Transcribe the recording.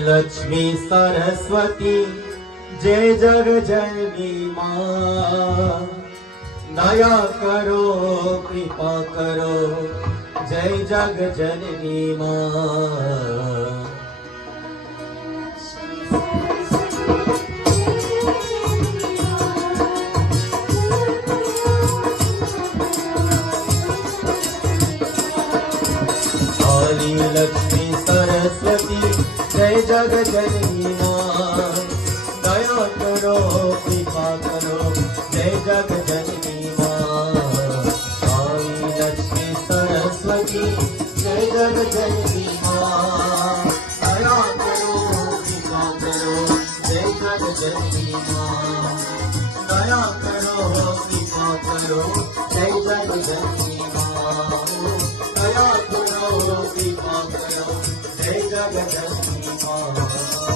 लक्ष्मी सरस्वती जय जग जननी माँ, दया करो कृपा करो जय जग जननी माँ। लक्ष्मी सरस्वती जय जग जननी माँ, दया करो कृपा करो जय जग जननी माँ। आई लक्ष्मी सरस्वती जय जग जननी माँ, दया करो कृपा करो जय जग जननी माँ। दया करो कृपा करो जय जग जननी माँ। दया करो कृपा करो जय जग जननी माँ।